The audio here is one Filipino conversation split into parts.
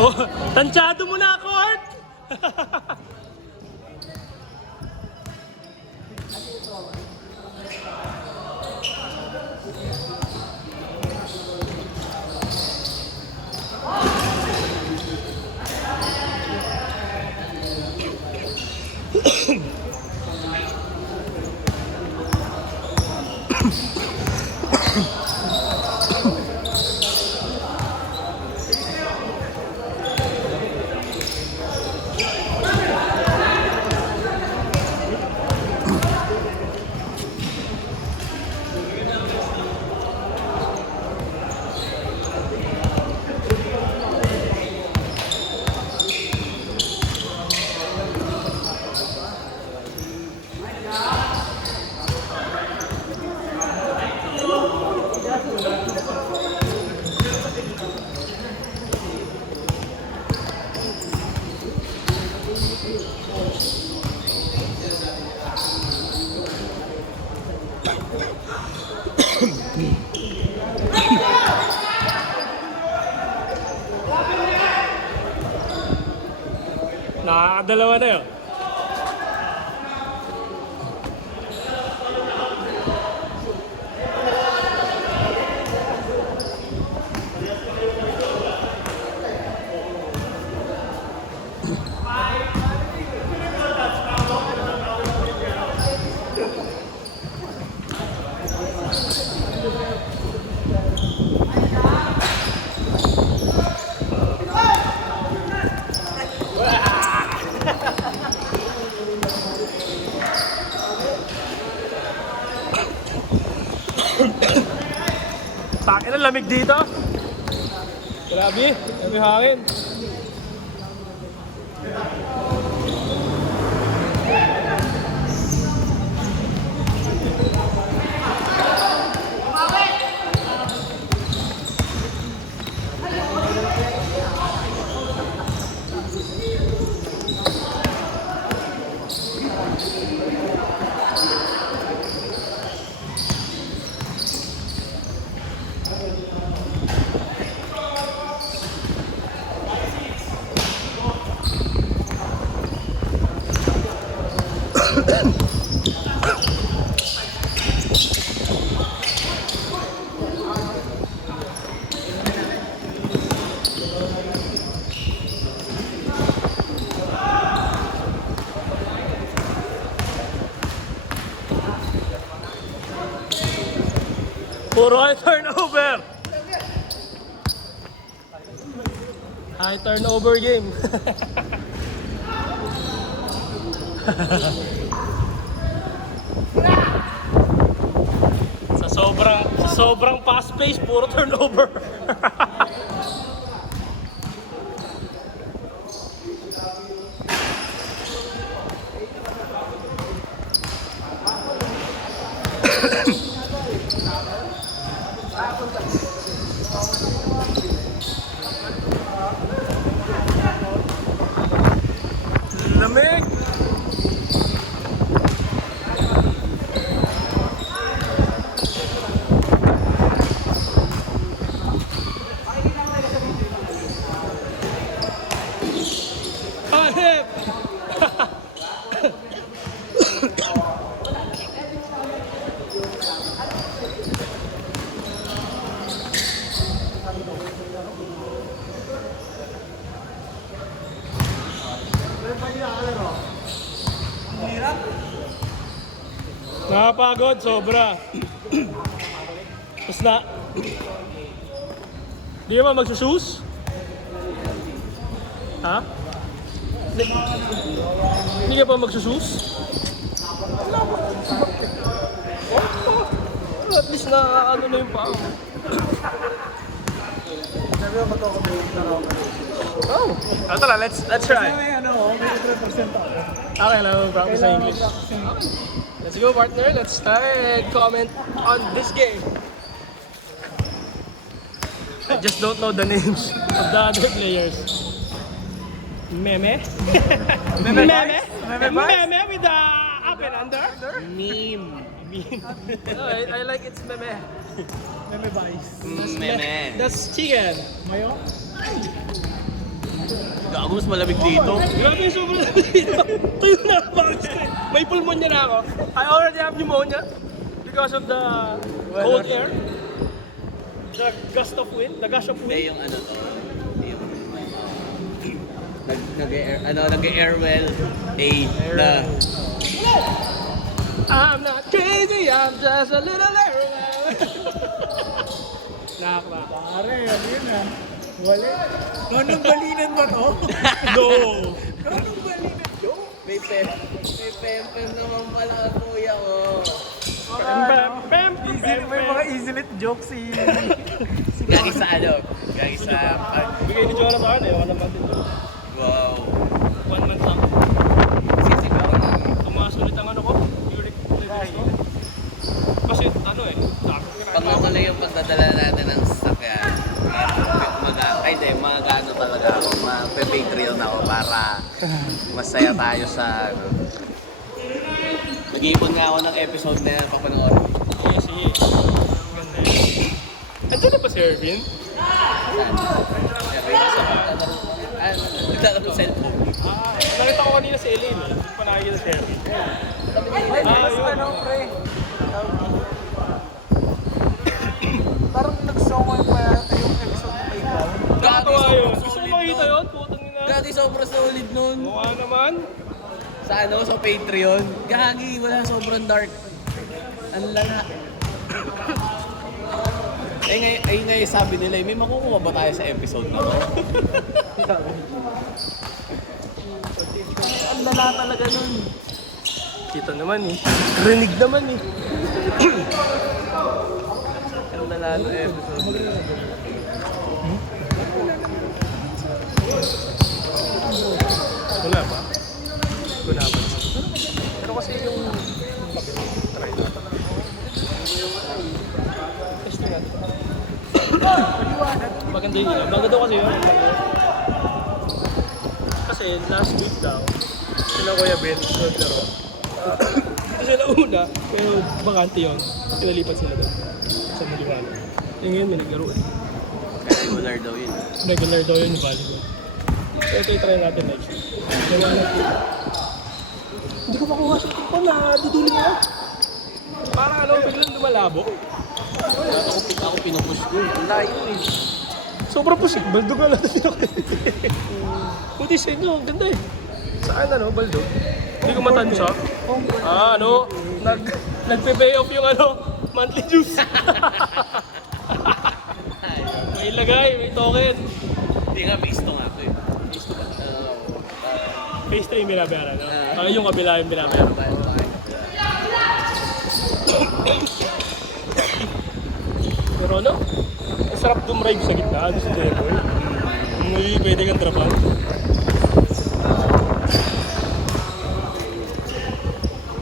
Oh, tansyado mo na ako, Art! Nakakadalawa na yun. Takin ang lamig dito. Grabe, dami hangin. Puro high turnover. High turnover game. sa sobrang fast pace, puro turnover. Lamig! Hip! Nakapagod, sobra. Tapos na. Di ka ba magsusus? Ha? Hindi ka pa magsusus? At least na ano na yung pao. Oh, tara, let's try. Okay, hello, practice sa English. Let's go, partner. Let's try and comment on this game. I just don't know the names of the other players. Meme? Meme with the up and under? Meme. No, I like it's meme. Meme Vice. Meme. That's chicken. Mayo? Gago, mas malamig dito. Grabe yung sobrang dito. Tuyo na ako, bakit ko eh. May pulmonya na ako. I already have pneumonia because of the cold air. The gust of wind, the gush of Hindi, wind. yung ano to. Yung... Nag-airwell. Na... I'm not crazy, I'm just a little air. Nakakla. Pare, ano yun ah? Wala. Nonong balinan ba to? No! Nonong balinan to? May pem naman pala ang kuya ko. May mga easy-lit jokes si... Gagi sa ano? Gagi sa... Bigay ni Jonathan eh, 1 month ito. Wow. 1 month lang. Sisigaw na. Tumaas ulit ang ano ko, uric levels ko. Kasi ano eh, Pag nakuloy yung pagdadala natin ng sasakyan, mag-ano talaga ako, mag-Patreon ako para masaya tayo sa ano. Nag-iipon nga ako ng episode na yan, papanoorin. sige. Ganda yun. Andiyan na ba si Erwin? Saan? Naglalaro ng cellphone. Nakita ko kanina si Elaine. Hindi pa nakikita si Erwin. Mas yun. ano, pre? Parang nag-showman pa yata yung episode na may ground. Nakatawa yun. Gusto mo makita yun? Putang ina. Gagi, sobrang solid nun. Mukha naman. Sa ano, sa Patreon. Gagi, wala, sobrang dark. Ang lala. Ngayon sabi nila, may makukuha ba tayo sa episode na to? Ang lala talaga nun. Kita naman eh. Rinig naman eh. Ang lala ng episode na yun. Wala ba? Wala ba? Pero kasi yung try natin. Testing natin. Maganda yun. Maganda daw kasi yun. Kasi last week daw, sila Kuya Ben, naglaro. Kasi nauna, pero bakante yun. Pinalipat sila doon. Sa Maliwala. Yung ngayon may naglaro eh. Regular daw yun. Regular daw yun yung volleyball. So ito i-try natin next week. Gawa natin. Hindi ko makuha sa tipo na dudulong ako. Parang ano, biglang lumalabo. Ako pinupush ko. Ang layo eh. Sobrang pusik, baldog nga lang natin ako. Buti sa inyo, ang ganda eh. Saan ano, baldog? Hindi ko matansya. Ano, nagpe-pay off yung ano, monthly dues. May lagay, may token. Hindi nga, may isto nga ito eh. Isto ba? Face time yung binabayaran, no? Yung kabila yung binabayaran. Pero ano, ang sarap dumrive sa gitna, ano si Jeboy. Hindi pwede kang trapan.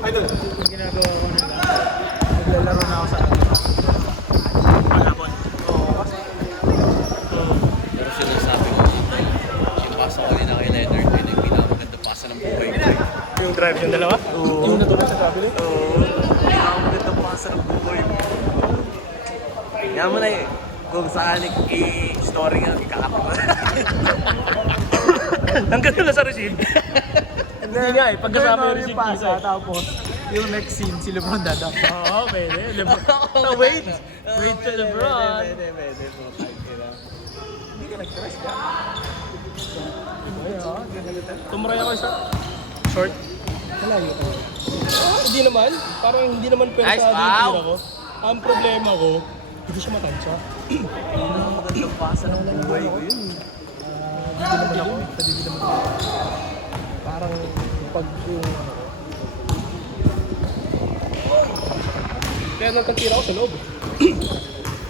Yung ginagawa ko na naglalaro na ako sa ano. Malapon. Oo, kasi Pero sinasabi ko, yung pasa ko nila kay Leonard, yun yung pinakamaganda pasa ng buhay ko. Yung drive yung dalawa? Oo. Yung natulog sa cabinet? Oo. Pinakamaganda pasa ng buhay mo. Yan mo na eh, kung saan i-story nga, ikakapit mo. Ang ganda na sa receive. Hindi nga eh, pagkasama yung yung receive pasa, isa eh. tapos yung next scene, si Lebron dadap. Oo, pwede. Wait! Wait to LeBron. Pwede. Hindi ka nag-stress ka? Ay, oo, ganda-ganda. Tumray ako isa. Short. Malayo ka. Hindi naman. Parang hindi naman pwede Nice, sa wow. tira ko. Ang problema ko, hindi siya matansya. Pinakamaganda pasa ng buhay ko yun. Hindi naman ako. Hindi naman ako. Parang pag yung ano ko. Kaya nagkatira ako sa loob.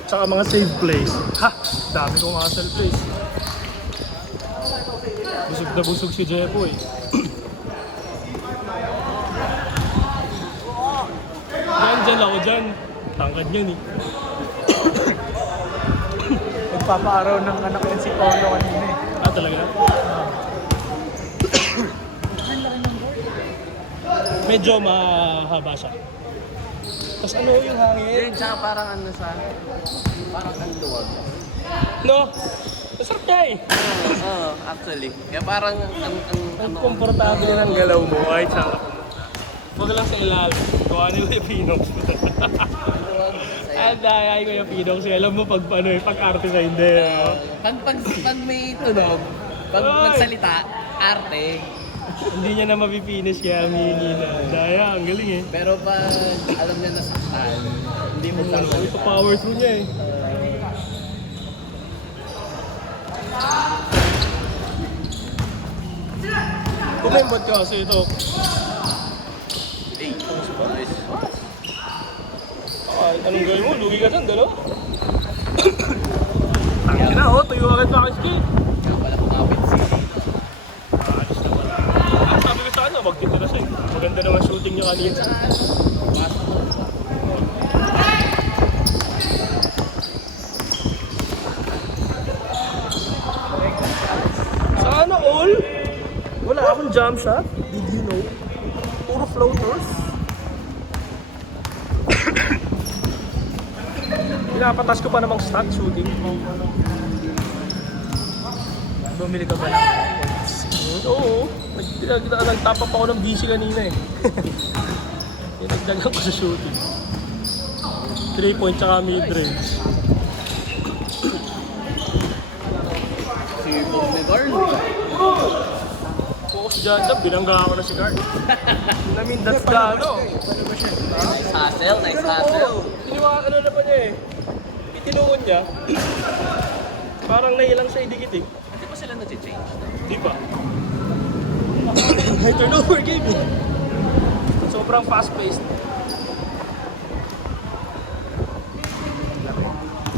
Tsaka mga save plays. Ha! Dami kong mga save plays. Busog na busog si Jeboy. Dyan ako dyan. Tangkad yun eh. Nagpapaaraw ng anak yan si Paulo kanina eh. Ah, talaga? Medyo mahaba siya. Tapos ano yung hangin? Then, tsaka parang ano sa... Parang ang luwag. No? Masarap niya eh. Oo, actually. Kaya parang Ang komportable ng galaw mo ay tsaka pumunta. Huwag lang sa ilalim. Kuha ni Kuya Pinox. Ang daya Kuya Pinox. Alam mo pag paano eh, pag-arte sa hindi. Pag may tunog, pag Ay. magsalita, arte. Hindi niya na mapipinis kaya humihingi na. Daya, ang galing eh. Pero pag alam niya nasaktan, hindi mo Ito salita. power through niya eh. Kumembot ka kasi ito. Hey, nice. Ay, anong gawin mo? Lugi ka dyan, dalawa. Tangin na oh, tuyo agad sa akin skill. Kaya pala kumapit si Ayos naman. Sabi ko sa kanya, magtitira siya eh. Maganda naman shooting niya kanina. Sana all? Wala akong jump shot. Did you know? Puro floaters. Pinapatas ko pa namang stat shooting. Bumili ka ba ng points? Oo. Nagtapa pa ako ng busy kanina eh. Nagdagan ko sa shooting. 3 point tsaka mid-range. si Bob ni Carl. Focus dyan dyan, binangga ako na si Carl. Namindas ka ano. Nice hustle, nice hustle. Ano na pa niya eh. Itinuon niya. Parang nailang siya idikit eh. Hindi ba sila nag-change? Di ba? High turnover game eh. Sobrang fast-paced.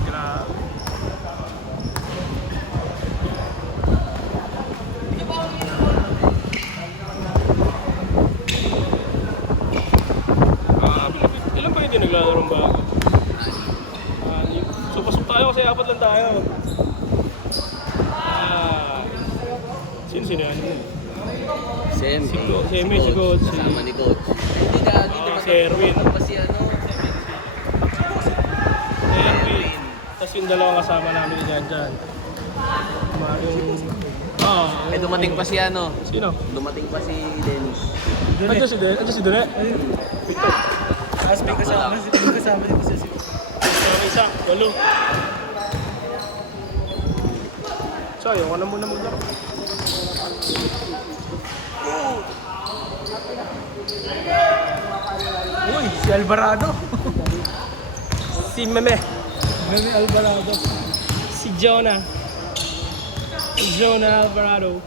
Grabe. Ilan ba yung naglalaro ng bago? So pasok tayo kasi apat lang tayo. Sino yan? Same. Si Coach. Kasama ni Coach. Hindi gagi, di ba? Si Erwin. Pa si ano? Erwin. Tapos yung dalawang kasama namin dyan. Eh dumating pa si ano? Sino? Dumating pa si Dennis. Andiyan si Dune? Victor. Tapos may kasama din kasi si Sama isa, walo. Sayang, wala muna maglaro. Uy, si Alvarado. Si Meme. Meme Alvarado. Si Jonah. Si Jonah Alvarado.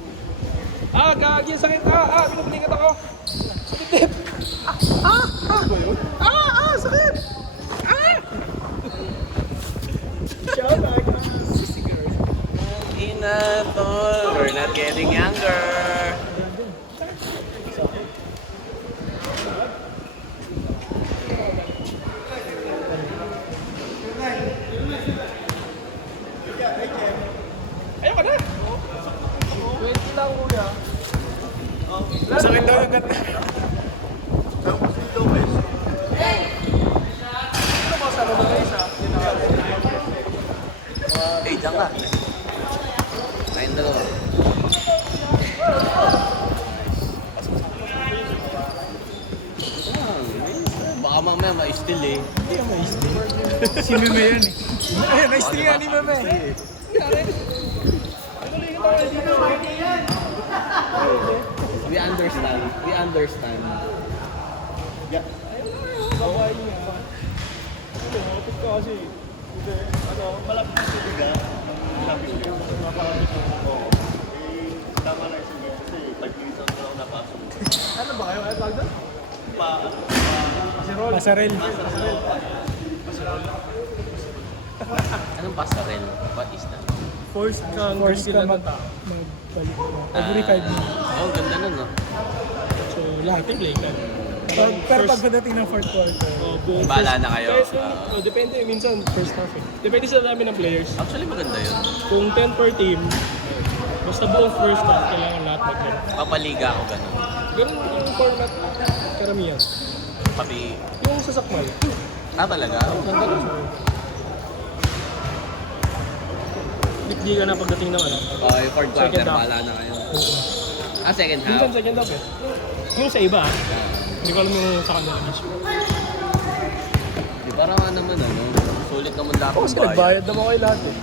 Gagi, sakit. Pinapalikat ako. Sakit. Sakit. Ina, tol. We're not getting younger. Ayoko na. Wait lang, kuya. Sakit daw yung ganda. Ito ba sa mga guys ha? Eh, dyan ka. Kain na lang. Baka mamaya ma-steal eh. Hindi ka ma-steal. Si Meme yan eh. Ayun, na-steal nga ni Meme. We understand. We understand. Kawaii nga. Kapit ko kasi. Malapit kasi diga. Malapit ko. Mapakalapit ko. Tama na isang game kasi 5 minutes ako na napasok. Ano ba kayo? Ano tawag doon? Pasarel. Anong pasarel? What is that? Force kang Force ka mag magbalik mo. Every 5 minutes. Oh, ganda nun, no? So, lahat yung play ka. Pero pag pagdating ng fourth quarter, buong Bahala first- na kayo. Depende, minsan first half eh. Depende sa dami ng players. Actually, maganda yun. Kung 10 per team, basta buong first half, kailangan lahat mag-play. Papaliga ako ganun. Ganun yung format karamihan. Pati Yung sa Sakmal, Ah, talaga? Di ka na pagdating ng ano. Yung fourth quarter, Second half. bahala na kayo. Ah, second Minsan half? second half eh. Yung sa iba, hindi ko alam yung sa kanila mismo. Di parang nga naman ano, sulit naman lahat Kasi nagbayad naman kayo lahat eh.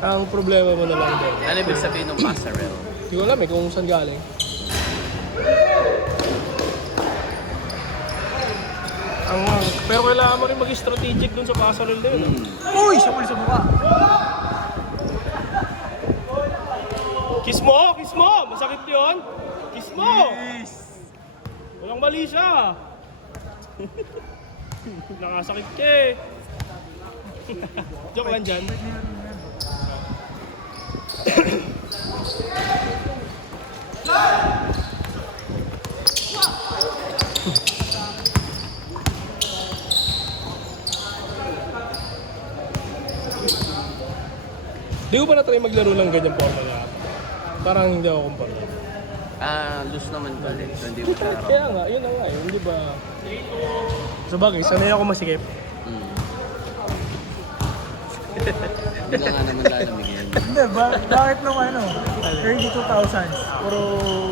Ang problema mo na lang din. Ano ibig sabihin ng passerelle? Hindi ko alam eh kung saan galing. Pero kailangan mo rin mag-strategic dun sa passerelle na yun. Uy! Siya pala sa mukha. Kiss mo! Kiss mo! Masakit yun! Kiss mo! Walang mali siya! Nakasakit ka eh! Joke lang dyan. Di ko pa na-try maglaro ng ganyang forma na. Parang hindi ako comfortable. Ah, loose naman to din. So, hindi mo laro. Kaya nga, yun na nga eh. Hindi ba... Sa bagay, sanay ako masikip. Hindi na nga naman lalamigin. Hindi, bakit nung ano? Early 2000s. Puro...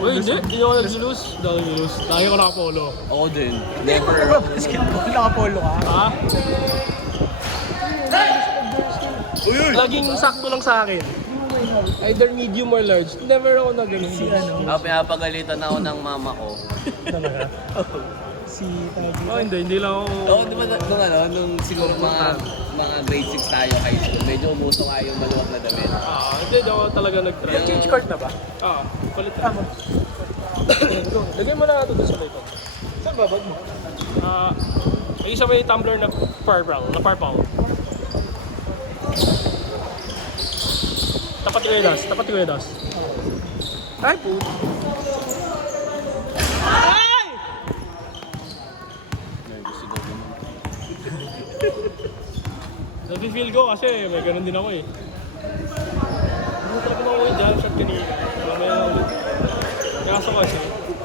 Uy, hindi ako nag-lose. Hindi ako nag-lose. Lagi ko nakapolo. Ako din. Di ba Never. basketball? Nakapolo ka? Ha? Laging sakto lang sa akin. Either medium or large. Never ako na ganun. Si ano? Pinapagalitan ako ng mama ko. Si Tagi. Oh, hindi lang ako... Oo, di ba nung ano, nung siguro mga grade 6 tayo high school, medyo umuso nga yung maluwag na damit. Hindi ako talaga nag-try. Change court na ba? Kulit na. Tama. Lagay mo na ito doon sa likod. Saan ba bag mo? May isa may tumbler na purple. Tapat ko yung das. Ay, puto. Ay! Nervous siguro naman. Nafe-feel ko kasi may ganun din ako eh. Hindi ko talaga makuha yung jump shot kanina. Mamaya na ulit. Kaso kasi,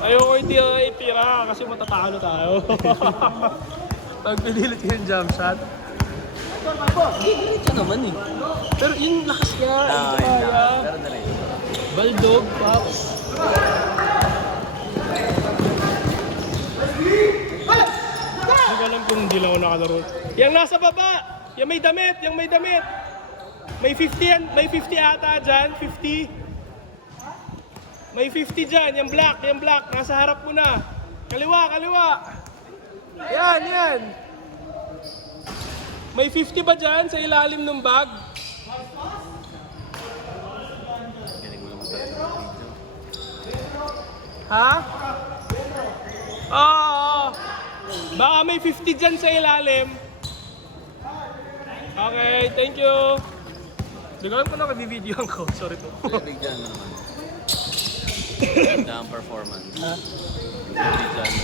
ayoko itira kasi matatalo tayo. Pag pinilit ko yung jump shot. Ito naman eh. Pero yung lakas niya, yung kaya. Pero na rin. Baldog, Pops. Hindi ko alam kung hindi lang ako nakalaro. Yang nasa baba! Yung may damit! May 50 yan, may 50 ata dyan, 50. May 50 dyan, yung black, nasa harap mo na. Kaliwa. Yan. May 50 ba dyan sa ilalim ng bag? Galing mo naman tayo ng video. Ha? Oo. Baka may 50 dyan sa ilalim. Okay, thank you. Hindi ko alam kung naka-videoan ko. Sorry po. Bigyan mo naman. Ganda ang performance. Bigyan mo naman.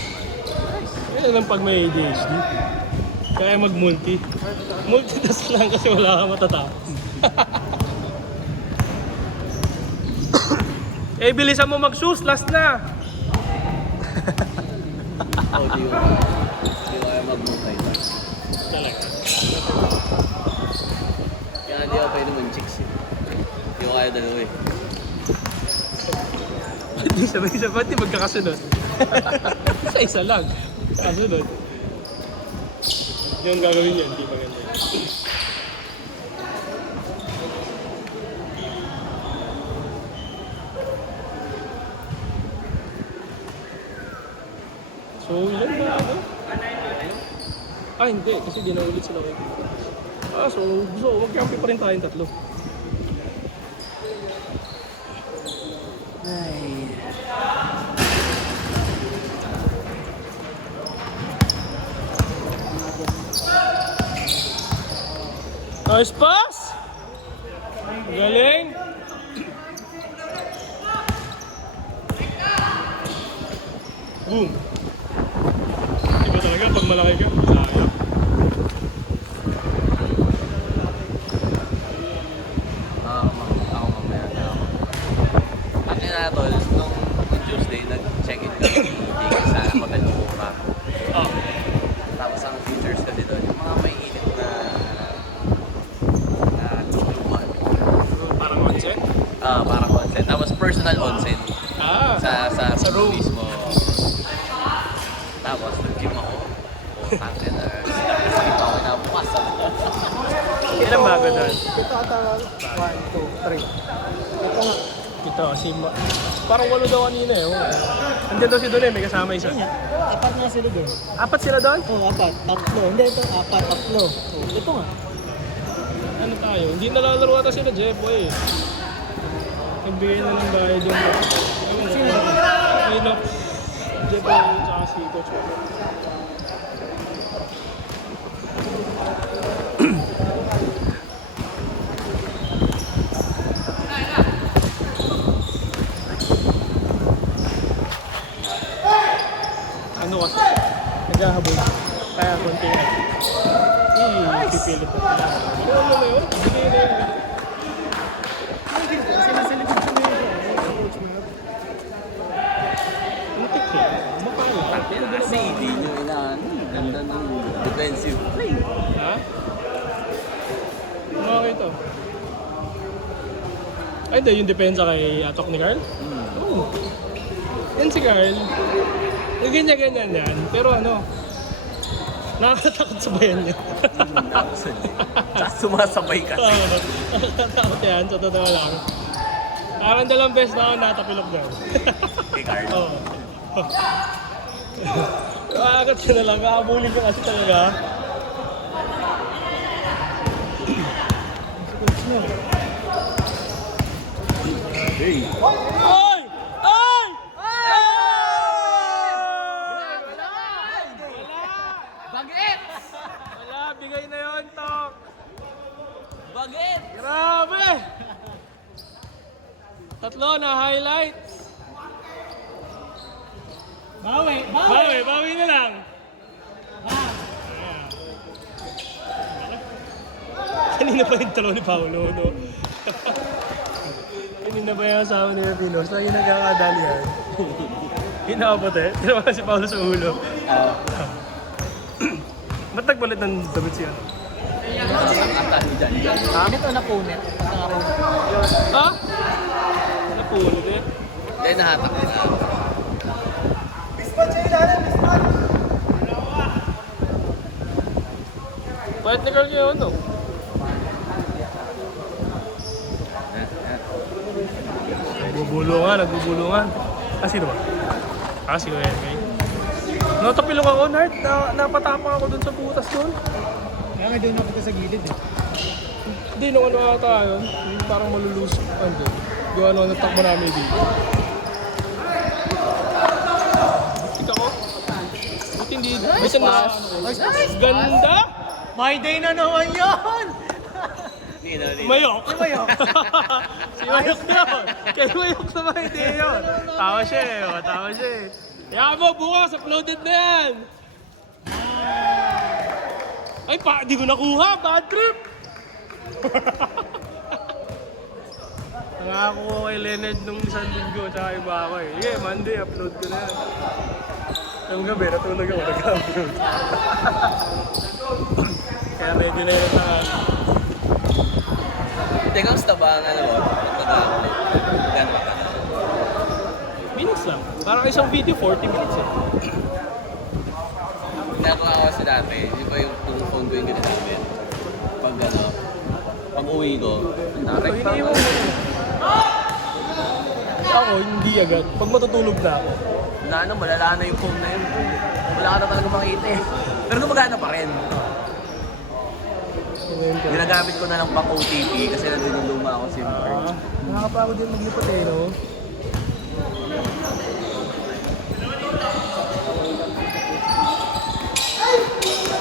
Kaya lang pag may ADHD. Kaya mag-multi. Multitask lang kasi wala kang matatapos. Bilisan mo mag-shoes. Last na. Oh, di ko kaya mag-multitask. Talaga. Kaya hindi ako pwede mag-chicks eh. Hindi ko kaya dalawa eh. Hindi sabay-sabay. Ba't di magkakasunod? Isa lang. Kasunod. Yung gagawin niya, hindi maganda. So, ilan ba ako? Hindi. Kasi di na ulit sila kayo. So gusto ko, mag-campi pa rin tayong tatlo. Nice pass! Galing! Boom! Iba talaga pag malaki ka, sayang. Ako mamaya na ako. At yun na tol, nung Tuesday, nag-check-in kami sa Hotel Mura. Tapos ang teacher personal onsen. Sa room mismo. Tapos nag-gym ako. Tangin na. Kasi ako inabukas. Ilang bago doon? Ito ata 1, 2, 3. Ito nga. Ito, parang 8 daw kanina eh. Oh. Andiyan daw si Don eh, may kasama isa. Yan. Apat nga sila doon. 4 sila doon? Oo, apat. Tatlo. Hindi, ito. Apat, tatlo. Oh, ito nga. Ano tayo? Hindi nalalaro ata sila Jeffoy eh. Nagbigay na ng bayad yung Sino? Ayun na. Jeffoy tsaka si Coach. Ano kasi? Naghahabol. Kaya konti na. Pipilit na. Ano na yun? Bigay na yun. Kasi nasa likod ko na yun. Coach mo na. Antik eh. Makalo. Kasi hindi nyo inaano. Ganda ng defensive play. Ha? Ano ito? Ay, hindi. Yung depensa kay Atok ni Carl? Oo. Yan si Carl. Yung ganyan-ganyan yan. Pero ano, nakakatakot sabayan niya. Actually. Tsaka sumasabay kasi. Nakakatakot yan, sa totoo lang. Parang 2 beses na ako natapilok dyan. Kay Carl. Oo. Nakakatakot ka na lang, kakabulin ka kasi talaga. Coach mo. Hey! Ay! Ay! Bagets! Wala, bigay na yun, Tok. Bagets! Grabe! 3 na highlights. Bawi! Bawi na lang. Kanina pa yung talo ni Paolo, no? Kanina ba yung asawa ni Pinos? So, yung nagkakadali yan. Hinabot eh. Tinawa si Paolo sa ulo. Ba't nagbalit ng damit siya? Atali dyan. Ito na punit. Ha? Napulot eh. Hindi, nahatak din na. Pahit ni Carl yun, no? Nagbubulungan. Ah, sino ba? Ah, si Kuya Emay. Natapilok ako, Nart. Napatapang ako dun sa butas dun. Kaya nga doon ako sa gilid eh. Hindi, nung ano ata yun. Yung parang malulus. Ano? Yung ano, natakbo namin dito. Tika ko. Buti hindi. Buti na. Ganda! My day na naman yun! Mayok. Si Mayok. Si Mayok yun. Kay Mayok sa my day yun. Tawa siya eh. Tawa siya eh. Kaya mo, bukas, uploaded na yan. Ay, di ko nakuha. Bad trip. Nangako ko kay Leonard nung isang linggo, tsaka iba ako eh. Yeah, Monday, upload ko na yan. Yung gabi, natulog ako, nag-upload. Kaya ready na yun sa Hindi, kamusta ba ang ano mo? Pag-upload? Gano'n ba ka na? minutes lang. Parang isang video, 40 minutes eh. Ginagawa ko kasi dati, di ba yung phone ko yung ginagamit? Pag ano, pag uwi ko, direct pa Hindi mo. Ako, hindi agad. Pag matutulog na ako. wala na, malala na yung phone na yun. Wala ka na talaga makita eh. Pero gumagana pa rin. Ginagamit ko na lang pang OTP kasi nandun yung luma ako SIM card. Nakakapagod din maglipat eh, no?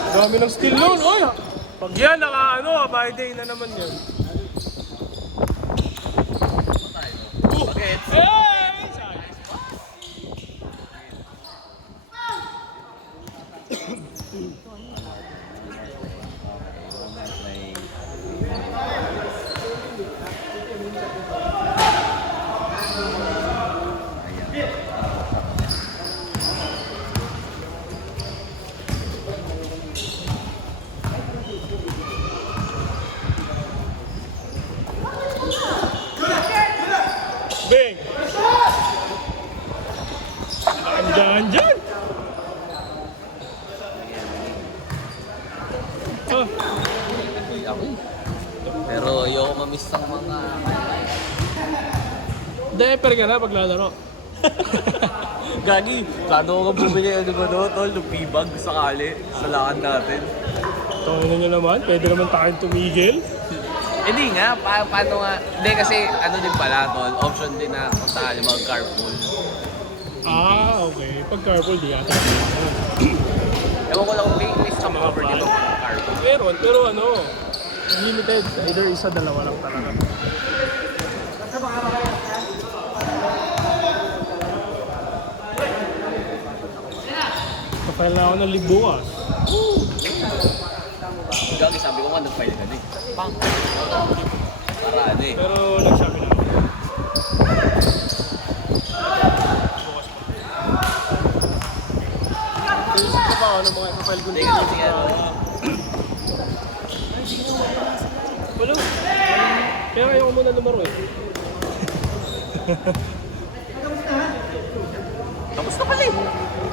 Dami ng skill nun, oy! Pag yan, ano, by day na naman yan. Bagets! Hey! Bing! ako eh. Pero ayoko mamiss ng mga... Diaper ka na paglalaro. Gagi, plano ko nga bumili ano ba no, tol, ng P-bag sakali sa lakad natin. Tawin nyo naman, pwede naman tayong tumigil. Hindi nga, paano nga? Hindi kasi ano din pala tol, option din na kung saan mag-carpool. Ah, okay. Pag carpool, di yata. Ewan ko lang kung may stop over dito pag carpool. Meron, pero ano, limited. Either isa, dalawa lang talaga. Kapal na ako ng league bukas. Gagi, sabi ko nga nag-file ka na eh. Pang! Para ano eh. Pero nag-shopee na ako. Inisip ko ba ano mga kapal ko Hindi ka kasi ano. Wala. Kaya ayaw ko muna lumaro eh. Tapos na pala eh.